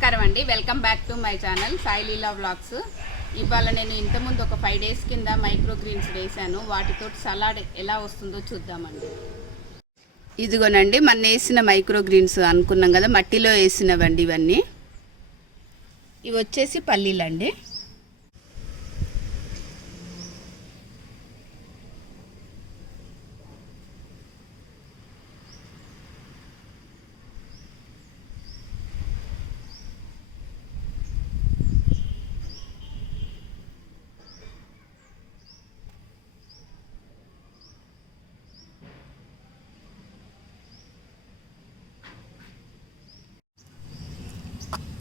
నమస్కారం అండి, welcome back to my channel Sai Leela vlogs. ఇవాళ నేను ఇంతకుముందు ఒక 5 days కింద మైక్రో గ్రీన్స్ వేసాను. వాటితో సలాడ్ ఎలా వస్తుందో చూద్దామండి. ఇదిగోనండి, మన వేసిన మైక్రో గ్రీన్స్ అనుకున్నాం కదా, మట్టిలో వేసినవండి ఇవన్నీ. ఇవి వచ్చేసి పల్లీలండి.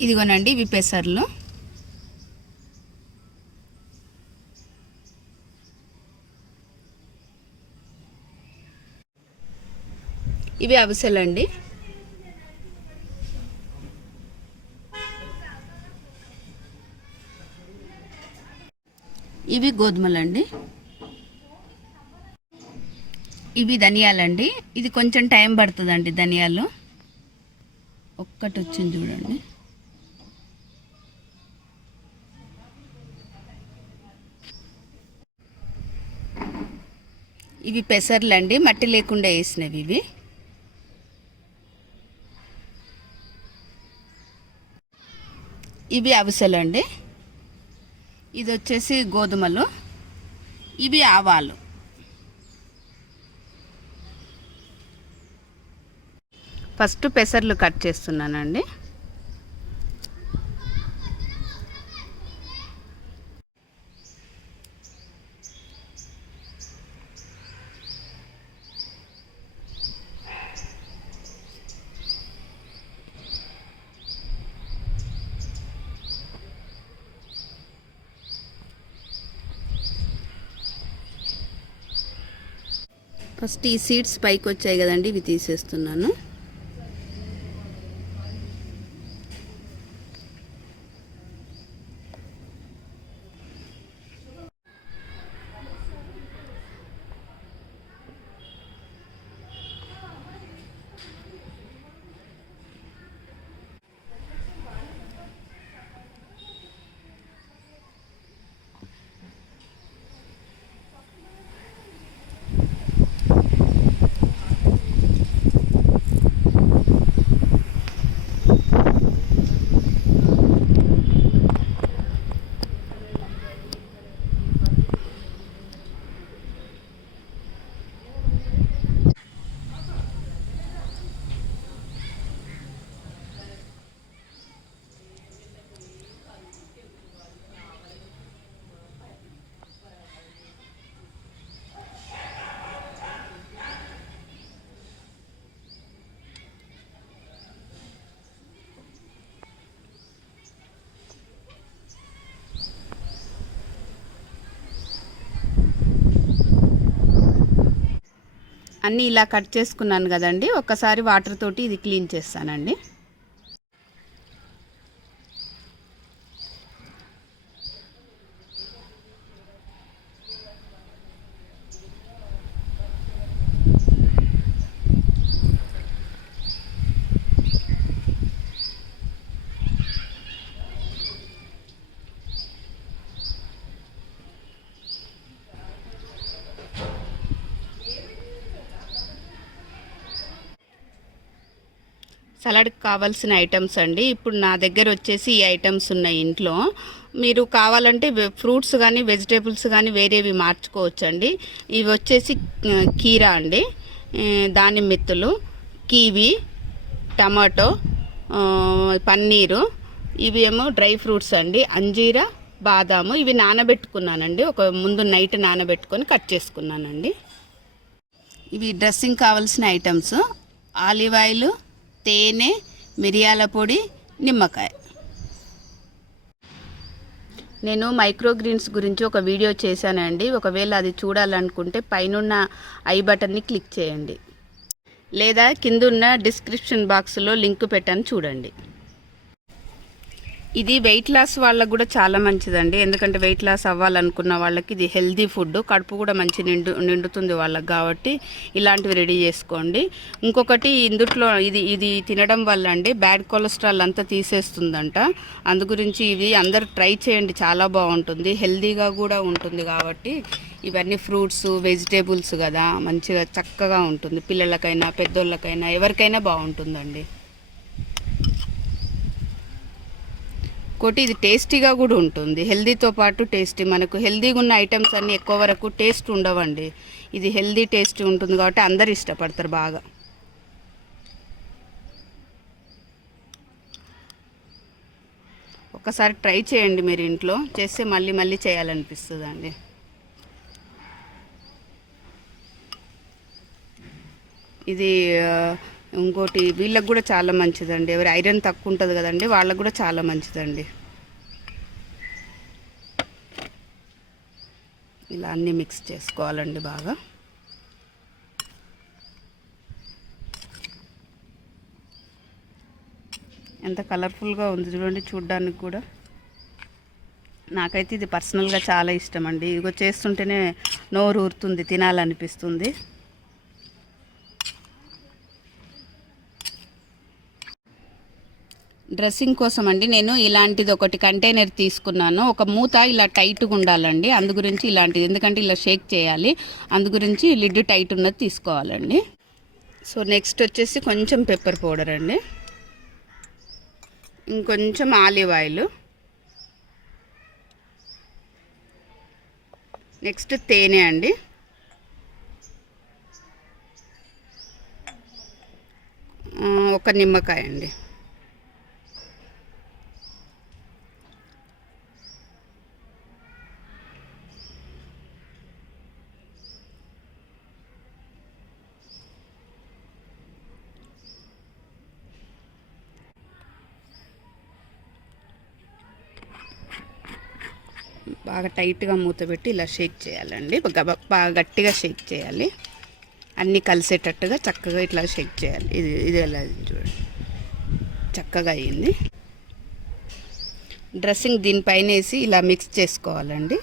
ఇదిగోనండి, ఇవి పెసర్లు. ఇవి అవిసెలండి. ఇవి గోధుమలండి. ఇవి ధనియాలండి. ఇది కొంచెం టైం పడుతుందండి. ధనియాలు ఒక్కటి వచ్చింది చూడండి. ఇవి పెసర్లండి, మట్టి లేకుండా వేసినవి ఇవి. ఇవి అవిసెలండి. ఇది వచ్చేసి గోధుమలు. ఇవి ఆవాలు. ఫస్ట్ పెసర్లు కట్ చేస్తున్నానండి. ఫస్ట్ ఈ సీడ్స్ పైకి వచ్చాయి కదండి, ఇవి తీసేస్తున్నాను. అన్నీ ఇలా కట్ చేసుకున్నాను కదండి. ఒక్కసారి వాటర్ తోటి ఇది క్లీన్ చేస్తానండి. సలాడ్కి కావాల్సిన ఐటమ్స్ అండి. ఇప్పుడు నా దగ్గర వచ్చేసి ఈ ఐటమ్స్ ఉన్నాయి ఇంట్లో. మీరు కావాలంటే ఫ్రూట్స్ కానీ వెజిటేబుల్స్ కానీ వేరేవి మార్చుకోవచ్చండి. ఇవి వచ్చేసి కీరా అండి, దానిమ్మ మెత్తులు, కివి, టమాటో, పన్నీరు. ఇవి ఏమో డ్రై ఫ్రూట్స్ అండి, అంజీరా, బాదాము. ఇవి నానబెట్టుకున్నానండి. ఒక ముందు నైట్ నానబెట్టుకొని కట్ చేసుకున్నానండి. ఇవి డ్రెస్సింగ్ కావాల్సిన ఐటమ్స్: ఆలివ్ ఆయిల్, తేనె, మిరియాల పొడి, నిమ్మకాయ. నేను మైక్రో గ్రీన్స్ గురించి ఒక వీడియో చేశానండి. ఒకవేళ అది చూడాలనుకుంటే పైనున్న ఐ బటన్ని క్లిక్ చేయండి, లేదా కిందున్న డిస్క్రిప్షన్ బాక్స్లో లింక్ పెట్టాను చూడండి. ఇది వెయిట్ లాస్ వాళ్ళకు కూడా చాలా మంచిదండి. ఎందుకంటే వెయిట్ లాస్ అవ్వాలనుకున్న వాళ్ళకి ఇది హెల్దీ ఫుడ్, కడుపు కూడా మంచి నిండుతుంది వాళ్ళకి. కాబట్టి ఇలాంటివి రెడీ చేసుకోండి. ఇంకొకటి ఇందుట్లో ఇది తినడం వల్ల అండి బ్యాడ్ కొలెస్ట్రాల్ అంతా తీసేస్తుందంట. అందు గురించి ఇవి అందరూ ట్రై చేయండి, చాలా బాగుంటుంది, హెల్దీగా కూడా ఉంటుంది. కాబట్టి ఇవన్నీ ఫ్రూట్స్ వెజిటేబుల్స్ కదా, మంచిగా చక్కగా ఉంటుంది. పిల్లలకైనా పెద్దోళ్ళకైనా ఎవరికైనా బాగుంటుందండి. ఇంకోటి ఇది టేస్టీగా కూడా ఉంటుంది, హెల్దీతో పాటు టేస్టీ. మనకు హెల్దీగా ఉన్న ఐటమ్స్ అన్నీ ఎక్కువ వరకు టేస్ట్ ఉండవండి. ఇది హెల్దీ టేస్టీ ఉంటుంది కాబట్టి అందరు ఇష్టపడతారు బాగా. ఒకసారి ట్రై చేయండి, మీరు ఇంట్లో చేస్తే మళ్ళీ మళ్ళీ చేయాలనిపిస్తుందండి. ఇది ఇంకోటి వీళ్ళకి కూడా చాలా మంచిదండి. ఎవరు ఐరన్ తక్కువ ఉంటుంది కదండి, వాళ్ళకు కూడా చాలా మంచిదండి. ఇలా అన్నీ మిక్స్ చేసుకోవాలండి బాగా. ఎంత కలర్ఫుల్గా ఉంది చూడండి చూడ్డానికి కూడా. నాకైతే ఇది పర్సనల్గా చాలా ఇష్టం అండి. ఇదిగో చేస్తుంటేనే నోరు ఊరుతుంది, తినాలనిపిస్తుంది. డ్రెస్సింగ్ కోసం అండి నేను ఇలాంటిది ఒకటి కంటైనర్ తీసుకున్నాను. ఒక మూత ఇలా టైట్గా ఉండాలండి, అందు గురించి ఇలాంటిది, ఎందుకంటే ఇలా షేక్ చేయాలి, అందు గురించి లిడ్ టైట్ ఉన్నది తీసుకోవాలండి. సో నెక్స్ట్ వచ్చేసి కొంచెం పెప్పర్ పౌడర్ అండి, ఇంకొంచెం ఆలివ్ ఆయిల్, నెక్స్ట్ తేనె అండి, ఒక నిమ్మకాయ అండి. బాగా టైట్గా మూత పెట్టి ఇలా షేక్ చేయాలండి. బాగా గట్టిగా షేక్ చేయాలి, అన్నీ కలిసేటట్టుగా చక్కగా ఇట్లా షేక్ చేయాలి. ఇది ఎలా చూడండి చక్కగా అయ్యింది. డ్రెస్సింగ్ దీనిపైన వేసి ఇలా మిక్స్ చేసుకోవాలండి.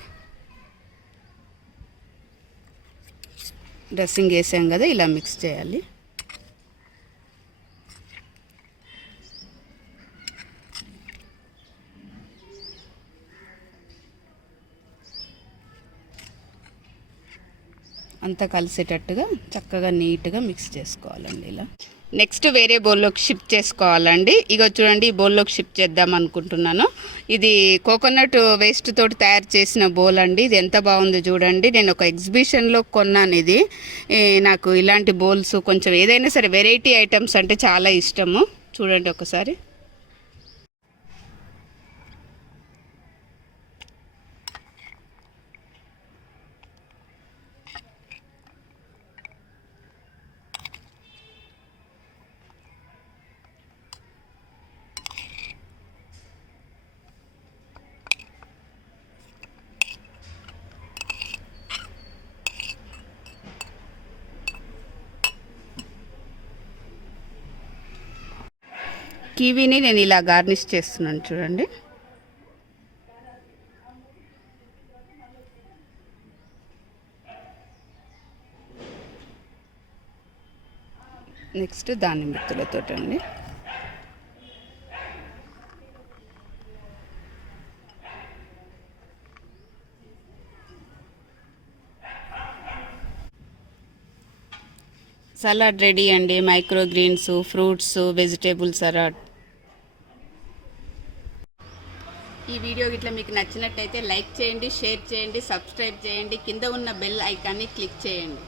డ్రెస్సింగ్ వేసాం కదా, ఇలా మిక్స్ చేయాలి. అంతా కలిసేటట్టుగా చక్కగా నీట్గా మిక్స్ చేసుకోవాలండి ఇలా. నెక్స్ట్ వేరే బౌల్లోకి షిఫ్ట్ చేసుకోవాలండి. ఇక చూడండి, ఈ బౌల్లోకి షిఫ్ట్ చేద్దాం అనుకుంటున్నాను. ఇది కోకోనట్ వేస్ట్ తోటి తయారు చేసిన బౌల్ అండి. ఇది ఎంత బాగుందో చూడండి. నేను ఒక ఎగ్జిబిషన్లో కొన్నాను ఇది. నాకు ఇలాంటి బౌల్స్ కొంచెం ఏదైనా సరే వెరైటీ ఐటమ్స్ అంటే చాలా ఇష్టము. చూడండి ఒకసారి. కివీని నేను ఇలా గార్నిష్ చేస్తున్నాను చూడండి. నెక్స్ట్ దానిమ్మ ముక్కలతోటండి. సలాడ్ రెడీ అండి. Micro greens, fruits, vegetable salad. ఈ వీడియో గిట్లా మీకు నచ్చినట్టయితే లైక్ చేయండి, షేర్ చేయండి, సబ్స్క్రైబ్ చేయండి, కింద ఉన్న బెల్ ఐకాన్ని క్లిక్ చేయండి.